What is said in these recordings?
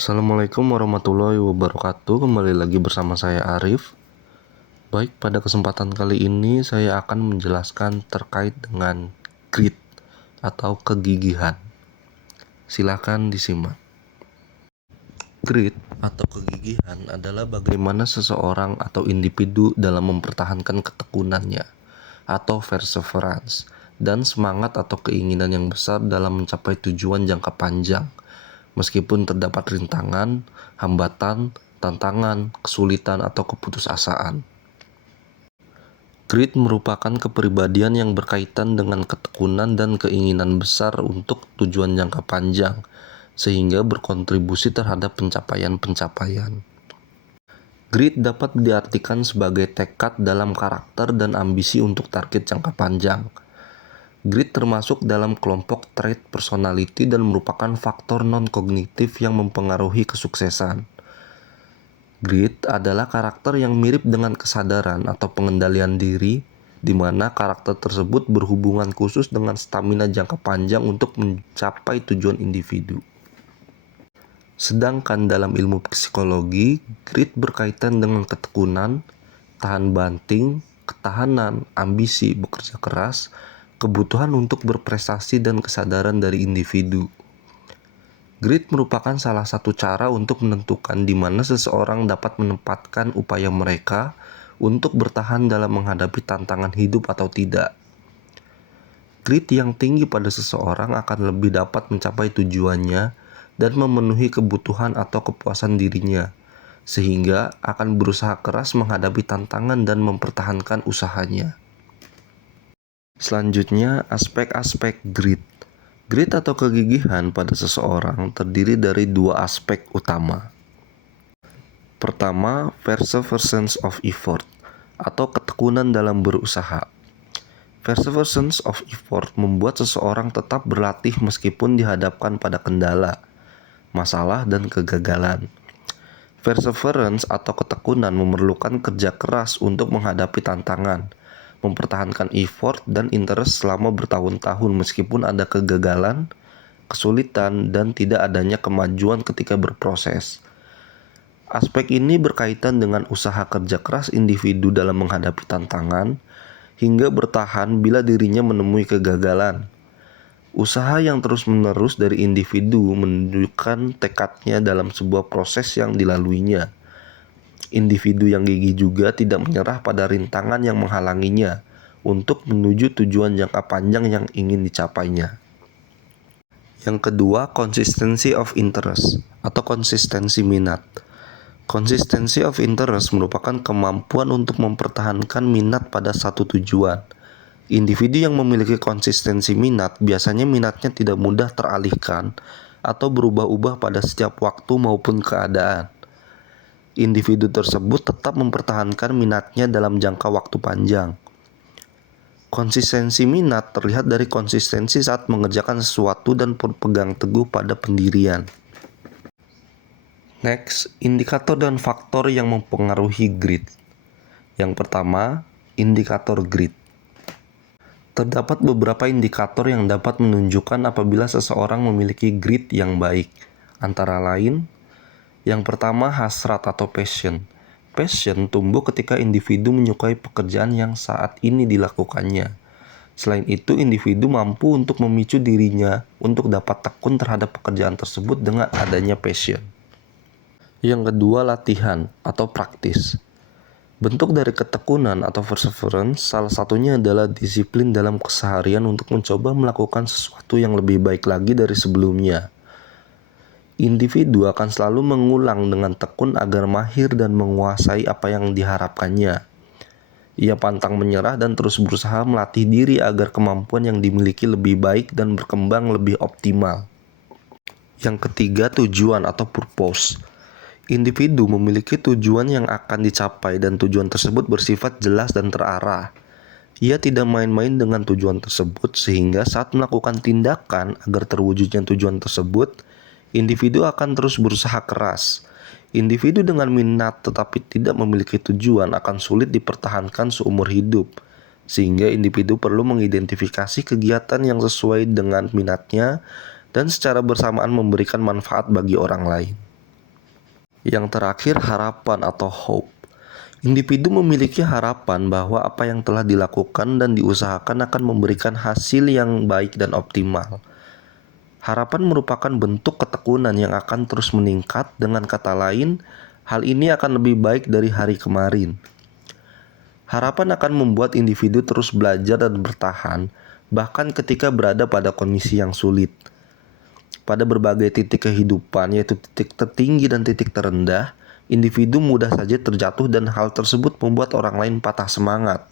Assalamualaikum warahmatullahi wabarakatuh. Kembali lagi bersama saya Arif. Baik, pada kesempatan kali ini saya akan menjelaskan terkait dengan grit atau kegigihan. Silakan disimak. Grit atau kegigihan adalah bagaimana seseorang atau individu dalam mempertahankan ketekunannya atau perseverance dan semangat atau keinginan yang besar dalam mencapai tujuan jangka panjang. Meskipun terdapat rintangan, hambatan, tantangan, kesulitan, atau keputusasaan. Grit merupakan kepribadian yang berkaitan dengan ketekunan dan keinginan besar untuk tujuan jangka panjang, sehingga berkontribusi terhadap pencapaian-pencapaian. Grit dapat diartikan sebagai tekad dalam karakter dan ambisi untuk target jangka panjang. Grit termasuk dalam kelompok trait personality dan merupakan faktor non-kognitif yang mempengaruhi kesuksesan. Grit adalah karakter yang mirip dengan kesadaran atau pengendalian diri, di mana karakter tersebut berhubungan khusus dengan stamina jangka panjang untuk mencapai tujuan individu. Sedangkan dalam ilmu psikologi, grit berkaitan dengan ketekunan, tahan banting, ketahanan, ambisi, bekerja keras, kebutuhan untuk berprestasi dan kesadaran dari individu. Grit merupakan salah satu cara untuk menentukan di mana seseorang dapat menempatkan upaya mereka untuk bertahan dalam menghadapi tantangan hidup atau tidak. Grit yang tinggi pada seseorang akan lebih dapat mencapai tujuannya dan memenuhi kebutuhan atau kepuasan dirinya, sehingga akan berusaha keras menghadapi tantangan dan mempertahankan usahanya. Selanjutnya, aspek-aspek grit. Grit atau kegigihan pada seseorang terdiri dari dua aspek utama. Pertama, perseverance of effort atau ketekunan dalam berusaha. Perseverance of effort membuat seseorang tetap berlatih meskipun dihadapkan pada kendala, masalah, dan kegagalan. Perseverance atau ketekunan memerlukan kerja keras untuk menghadapi tantangan, mempertahankan effort dan interest selama bertahun-tahun meskipun ada kegagalan, kesulitan, dan tidak adanya kemajuan ketika berproses. Aspek ini berkaitan dengan usaha kerja keras individu dalam menghadapi tantangan, hingga bertahan bila dirinya menemui kegagalan. Usaha yang terus-menerus dari individu menunjukkan tekadnya dalam sebuah proses yang dilaluinya. Individu yang gigih juga tidak menyerah pada rintangan yang menghalanginya untuk menuju tujuan jangka panjang yang ingin dicapainya. Yang kedua, consistency of interest atau konsistensi minat. Consistency of interest merupakan kemampuan untuk mempertahankan minat pada satu tujuan. Individu yang memiliki konsistensi minat biasanya minatnya tidak mudah teralihkan atau berubah-ubah pada setiap waktu maupun keadaan. Individu tersebut tetap mempertahankan minatnya dalam jangka waktu panjang. Konsistensi minat terlihat dari konsistensi saat mengerjakan sesuatu dan berpegang teguh pada pendirian. Next, indikator dan faktor yang mempengaruhi grit. Yang pertama, indikator grit. Terdapat beberapa indikator yang dapat menunjukkan apabila seseorang memiliki grit yang baik. Antara lain, yang pertama, hasrat atau passion. Passion tumbuh ketika individu menyukai pekerjaan yang saat ini dilakukannya. Selain itu, individu mampu untuk memicu dirinya untuk dapat tekun terhadap pekerjaan tersebut dengan adanya passion. Yang kedua, latihan atau praktis. Bentuk dari ketekunan atau perseverance salah satunya adalah disiplin dalam keseharian untuk mencoba melakukan sesuatu yang lebih baik lagi dari sebelumnya. Individu akan selalu mengulang dengan tekun agar mahir dan menguasai apa yang diharapkannya. Ia pantang menyerah dan terus berusaha melatih diri agar kemampuan yang dimiliki lebih baik dan berkembang lebih optimal. Yang ketiga, tujuan atau purpose. Individu memiliki tujuan yang akan dicapai dan tujuan tersebut bersifat jelas dan terarah. Ia tidak main-main dengan tujuan tersebut sehingga saat melakukan tindakan agar terwujudnya tujuan tersebut, individu akan terus berusaha keras. Individu dengan minat tetapi tidak memiliki tujuan akan sulit dipertahankan seumur hidup, sehingga individu perlu mengidentifikasi kegiatan yang sesuai dengan minatnya dan secara bersamaan memberikan manfaat bagi orang lain. Yang terakhir, harapan atau hope. Individu memiliki harapan bahwa apa yang telah dilakukan dan diusahakan akan memberikan hasil yang baik dan optimal. Harapan merupakan bentuk ketekunan yang akan terus meningkat. Dengan kata lain, hal ini akan lebih baik dari hari kemarin. Harapan akan membuat individu terus belajar dan bertahan, bahkan ketika berada pada kondisi yang sulit. Pada berbagai titik kehidupan, yaitu titik tertinggi dan titik terendah, individu mudah saja terjatuh dan hal tersebut membuat orang lain patah semangat.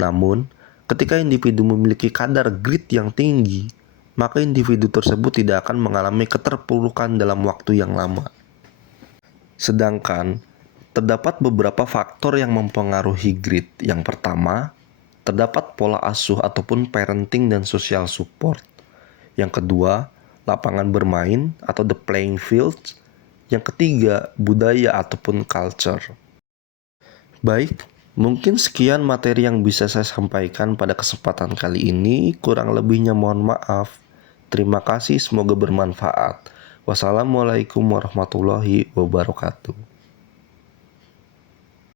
Namun, ketika individu memiliki kadar grit yang tinggi, maka individu tersebut tidak akan mengalami keterpurukan dalam waktu yang lama. Sedangkan, terdapat beberapa faktor yang mempengaruhi grit. Yang pertama, terdapat pola asuh ataupun parenting dan social support. Yang kedua, lapangan bermain atau the playing field. Yang ketiga, budaya ataupun culture. Baik, mungkin sekian materi yang bisa saya sampaikan pada kesempatan kali ini. Kurang lebihnya mohon maaf. Terima kasih, semoga bermanfaat. Wassalamualaikum warahmatullahi wabarakatuh.